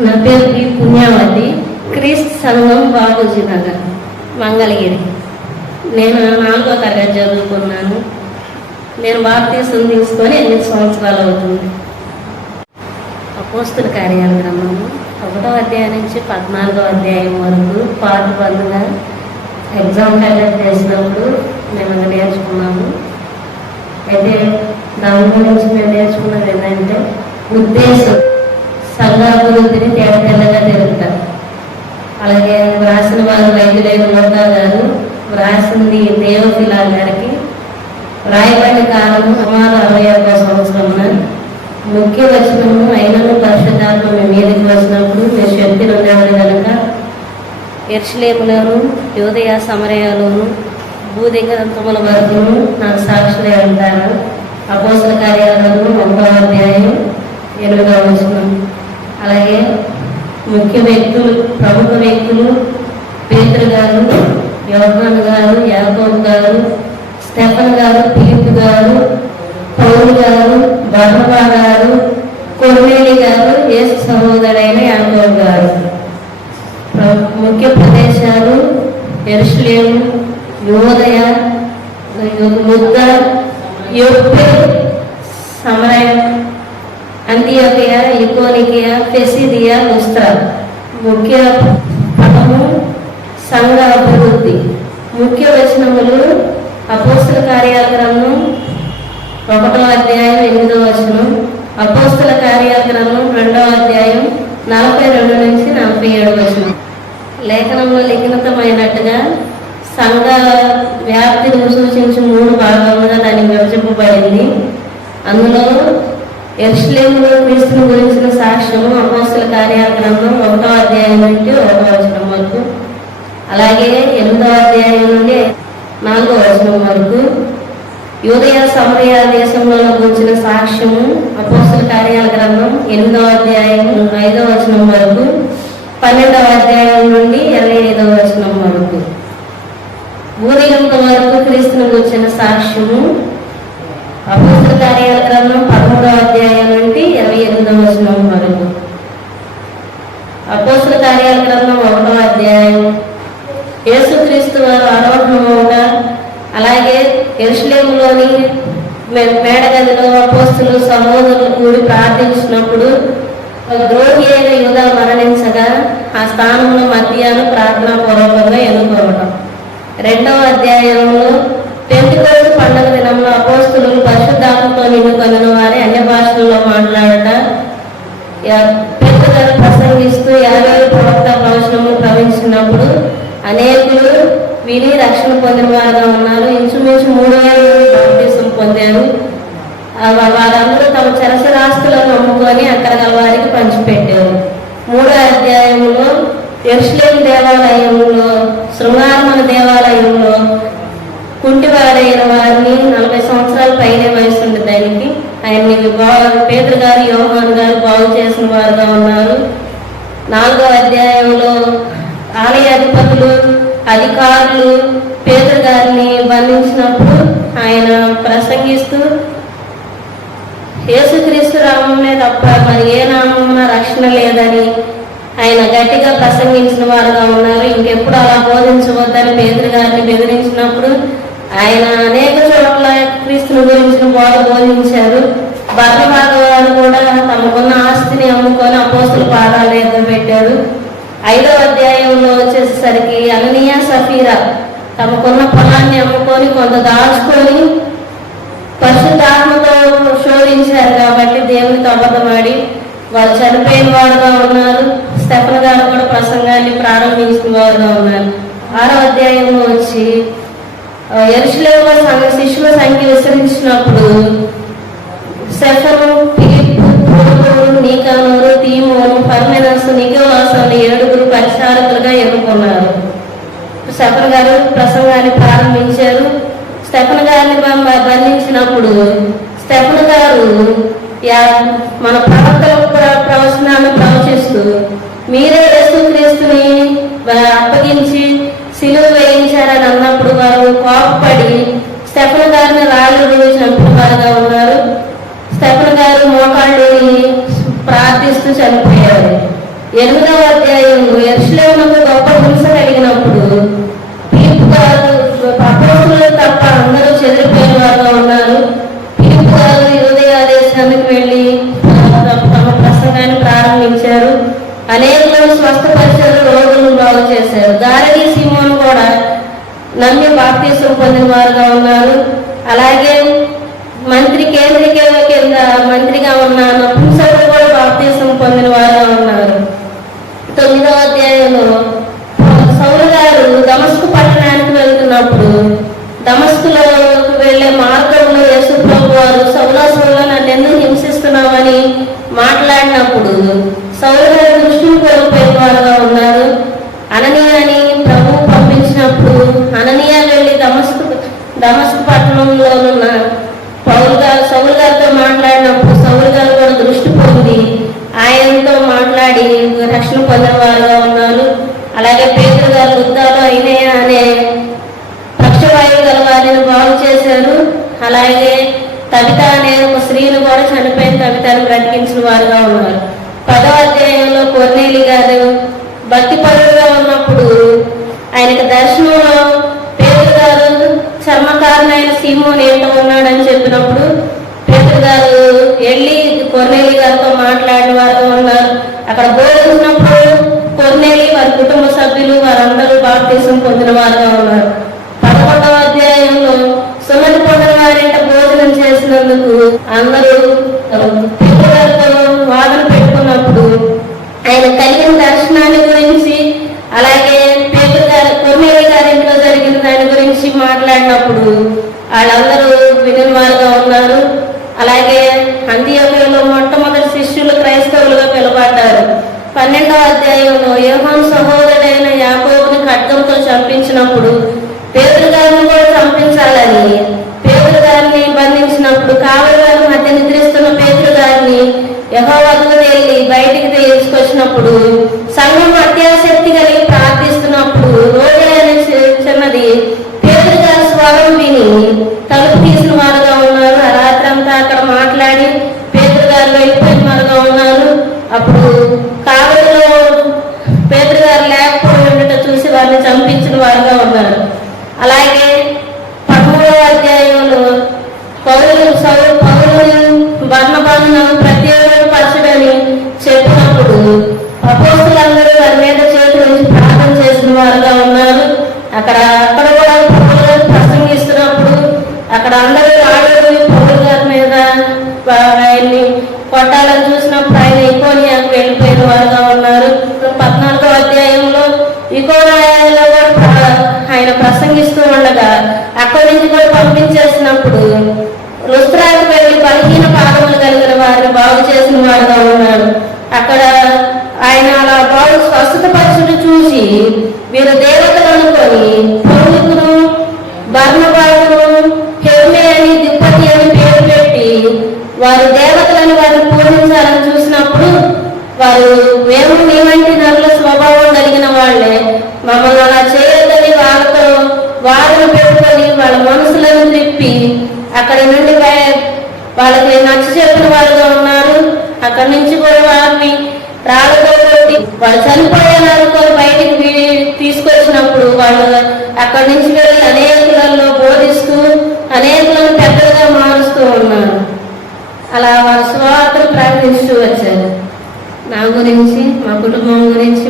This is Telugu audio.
నా పేరు బి పుణ్యావతి. క్రీస్తు సంఘం బాబూజీ నగర్ మంగళగిరి. నేను నాలుగో తరగతి చదువుకున్నాను. నేను భారతదేశం తీసుకొని ఎనిమిది సంవత్సరాలు అవుతుంది. అపోస్తుల కార్యాల గ్రంథము ఒకటో అధ్యాయం నుంచి పద్నాలుగో అధ్యాయం వరకు పాత బంధుగా ఎగ్జామ్ కండక్ట్ చేసినప్పుడు మేము అది నేర్చుకున్నాము అయితే దాని గురించి మేము నేర్చుకున్నది ఏంటంటే ఉద్దేశం. సంఘాభివృద్ధిని తేట తెల్లగా తెలుపుతారు అలాగే వ్రాసిన వారు రైతులైన లోకా గారు వ్రాసింది దేవశిలా గారికి. రాయబడిన కాలం సుమారు అరవై ఒక్క సంవత్సరమున ముఖ్య వచనము అయినను పరిశుద్ధాత్మ మీ మీదకి వచ్చినప్పుడు మీ శక్తి ఉండేవారు కనుక ఎర్షలేములను యోదయ సమరయాలను భూదిగంతముల వరకు నాకు సాక్షులే అంటారు అపోసల కార్యాలను ఒకటో అధ్యాయం ఎనిమిదవ వచనం. అలాగే ముఖ్య వ్యక్తులు ప్రముఖ వ్యక్తులు పేతులు గారు యోహాన్ గారు యాకోబు గారు స్టెఫన్ గారు పిలిప్ గారు పౌరు గారు బర్మా గారు కొర్నేలి గారు యేసు సహోదరైన యాకోబు గారు. ముఖ్య ప్రదేశాలు ఎరుషులేము యోదయ ముద్ద యొక్క సమరయం అంత్యోకియా ఇకోనికియా పెసిదియా ఉస్త్రా ముఖ్య పదము సంఘ అభివృద్ధి. ముఖ్య వచనములు అపోస్తుల కార్యాల ఒకటో అధ్యాయం ఎనిమిదో వచనం. అపోస్తుల కార్యాల రెండవ అధ్యాయం నలభై రెండు నుంచి నలభై ఏడు వచనం. లేఖనంలో లిఖితమైనట్టుగా సంఘ వ్యాప్తిని సూచించి మూడు భాగములుగా దాన్ని విభజింపబడింది. అందులో ఎర్స్లేములో క్రీస్తుని గురించిన సాక్ష్యము అపోస్తుల కార్యాల గ్రంథం ఒకటో అధ్యాయం నుండి ఒకటో వచనం వరకు. అలాగే ఎనిమిదో అధ్యాయం నుండి నాలుగో వచనం వరకు. యూదయ సమరయ దేశంలో గురించిన సాక్ష్యము అపోస్తుల కార్యాల గ్రంథం ఎనిమిదవ అధ్యాయం ఐదవ వచనం వరకు. పన్నెండవ అధ్యాయం నుండి ఇరవై ఐదవ వచనం వరకు ఊరిగంత వరకు క్రీస్తుని గురించిన సాక్ష్యము అపోస్తుల కార్యాల గ్రంథం పదమూడవ అధ్యాయం నుండి ఇరవై ఎనిమిదవ వచనం వరకు అపోస్తుల కార్యాల గ్రంథం ఒకటో అధ్యాయం యేసుక్రీస్తు వారు ఆరోహణమవుట అలాగే ఎరుషలేములోని మే- అపోస్తులు సహోదరులు కూడి ప్రార్థించినప్పుడు ఒక ద్రోహి అయిన యుధ మరణించగా ఆ స్థానంలో మధ్యాహ్నం ప్రార్థనా పూర్వకంగా ఎన్నుకోవటం. రెండవ అధ్యాయంలో పెంతికోసు పండుగ దినంలో అపోస్తులు పరిశుద్ధాత్మతో నిన్నుకొనిన వారి అన్య భాషల్లో మాట్లాడట పెద్దగా ప్రసంగిస్తూ యాభై ప్రవక్త ప్రవచనములు ప్రవహించినప్పుడు అనేకులు విని రక్షణ పొందిన వారుగా ఉన్నారు. ఇంచుమించు మూడు వేల బాప్తీసం పొందారు. వారందరూ తమ చరసరాస్తులను అమ్ముకొని అక్కడ గల వారికి పంచిపెట్టారు. మూడో అధ్యాయంలో ఎరుసలేం దేవాలయంలో శృంగారమణ దేవాలయంలో కుంటివాడైన వారిని నలభై సంవత్సరాల పైనే వయసు ఉంది దానికి. ఆయన్ని బాగు పేదరు గారు యోహాన్ గారు బాగు చేసిన వారుగా ఉన్నారు. నాలుగో అధ్యాయంలో ఆలయ అధిపతులు అధికారులు పేదరు గారిని బంధించినప్పుడు ఆయన ప్రసంగిస్తూ యేసుక్రీస్తు నామమే తప్ప మరి ఏ నామమున రక్షణ లేదని ఆయన గట్టిగా ప్రసంగించిన వారుగా ఉన్నారు. ఇంకెప్పుడు అలా బోధించవద్దని పేదరి గారిని బెదిరించినప్పుడు ఆయన అనేక చోట్ల క్రీస్తుని గురించిన బోధ బోధించారు. బర్ణబాగ గారు కూడా తమకున్న ఆస్తిని అమ్ముకొని అపోస్తుల పాదాలు ఎగ్గబెట్టారు ఐదో అధ్యాయంలో వచ్చేసరికి అననీయ సఫీరా తమకున్న పొలాన్ని అమ్ముకొని కొంత దాచుకొని పరిశుద్ధాత్మతో శోధించారు కాబట్టి దేవునితో అబద్ధమాడి వాళ్ళు చనిపోయిన వారుగా ఉన్నారు. స్టెఫన్ గారు కూడా ప్రసంగాన్ని ప్రారంభించిన వారుగా ఉన్నారు. ఆరో అధ్యాయంలో వచ్చి ఎరుసలేములో సంఘ శిష్యుల సంఖ్య విస్తరించినప్పుడు స్టెఫను ఫిలిప్ పూర్వోను నీకానోరు తీమోను పర్మెనస్ అనే ఏడుగురు పరిచారకులుగా ఎన్నుకున్నారు. స్టెఫన్ గారు ప్రసంగాన్ని ప్రారంభించారు. స్టెఫన్ గారిని బంధించినప్పుడు స్టెఫన్ గారు యా- మన ప్రవర్తన ప్రవచనాన్ని ప్రవచిస్తూ మీరే యేసుక్రీస్తుని బ- అప్పగించి సిలువ వేయించారని అన్నప్పుడు వారు కోపపడి స్టెఫన్ గారిని రాళ్ళు చంపిన వారుగా ఉన్నారు. స్టెఫన్ గారు మోకాళ్ళుని ప్రార్థిస్తూ చనిపోయారు. ఎనిమిదవ అధ్యాయం ఎరుసలేమునకు గొప్ప హింస కలిగినప్పుడు తప్ప అందరూ చెదిరిపోయిన వారుగా ఉన్నారు. పిలుపు గారు యూదయ దేశానికి వెళ్ళి తమ ప్రసంగాన్ని ప్రారంభించారు. అనేకులను స్వస్థపరిచారు రోగులను బాగు చేశారు. గారడీ సిమోన్ కూడా నమ్మి బాప్తీసం పొందిన వారుగా ఉన్నారు. అలాగే మంత్రి కేంద్రీక కింద మంత్రిగా ఉన్నాను ఆయనతో రక్షణ పొందిన వారుగా ఉన్నారు. అలాగే పేదలు గారు వృద్ధాలు అయినాయా అనే పక్షవాయువు గల వారిని బాగు చేశారు. అలాగే కవిత అనే ఒక స్త్రీని కూడా చనిపోయిన కవితను బ్రతికించిన వారుగా ఉన్నారు. పదవ అధ్యాయంలో కొర్నేలి గారు భక్తి పరుడుగా ఉన్నప్పుడు ఆయనకు దర్శనంలో పేదలు గారు చర్మకారులైన సీమోని ఏంటో ఉన్నాడని చెప్పినప్పుడు పేదలు గారు వెళ్ళి కొర్నేలి గారితో మాట్లాడిన వారుగా ఉన్నారు. అక్కడ బోధించినప్పుడు కొర్నేలి వారి కుటుంబ సభ్యులు వారందరూ బాప్తీసం పొందిన వారుగా ఉన్నారు. పదకొండవ అధ్యాయంలో సుమతి పొందిన వారింట భోజనం చేసినందుకు అందరూ వాదన పెట్టుకున్నప్పుడు ఆయన కలిగిన దర్శనాన్ని గురించి అలాగే పేరు గారి కొన్నేళ్ళ గారి ఇంట్లో జరిగిన దాని గురించి మాట్లాడినప్పుడు వాళ్ళందరూ వినివారుగా ఉన్నారు అలాగే అంత్యోదయంలో మొట్టమొదటి శిష్యులు క్రైస్తవులుగా పిలువబడ్డారు పన్నెండవ అధ్యాయంలో యోహాన్ సహోదరుడైన యాకోబుని ఖడ్గంతో చంపించినప్పుడు పేదలు గారిని కూడా చంపించాలని పేదలు గారిని కావలివారి మధ్య నిద్రిస్తున్న పేతులు గారిని యహోవకు వెళ్ళి బయటికి తీసుకొచ్చినప్పుడు సంఘం అత్యాశక్తి కలిగి ప్రార్థిస్తున్నప్పుడు రోజు అనే చి- చిన్నది పేతులు గారి స్వరం విని తలుపు తీసిన వారుగా ఉన్నారు. ఆ రాత్రి అంతా అక్కడ మాట్లాడి పేదలు గారు వెళ్ళిపోయిన వారుగా ఉన్నారు. అప్పుడు కావలిలో పేతులు గారు లేకపోయి ఉండటం చూసి వారిని చంపించిన వారుగా ఉన్నారు. అలాగే పదమూడవ అధ్యాయం అపోస్తులందరూ వారి మీద చేతులు ప్రార్థన చేసిన వారుగా ఉన్నారు. అక్కడ వారిని పెట్టుకొని వాళ్ళ మనసులను తిప్పి అక్కడి నుండి వాళ్ళకి నచ్చ చెప్పిన వారుగా ఉన్నారు. అక్కడి నుంచి కూడా వారిని రాళ్ళతో కొట్టి వాళ్ళు చనిపోయారు అనుకొని బయటికి తీసుకొచ్చినప్పుడు వాళ్ళు అక్కడి నుంచి వెళ్ళి అనేకులలో బోధిస్తూ అనేకులను పెద్దగా మారుస్తూ ఉన్నారు. అలా వారు స్వార్థలు ప్రకటిస్తూ వచ్చారు. నా గురించి మా కుటుంబం గురించి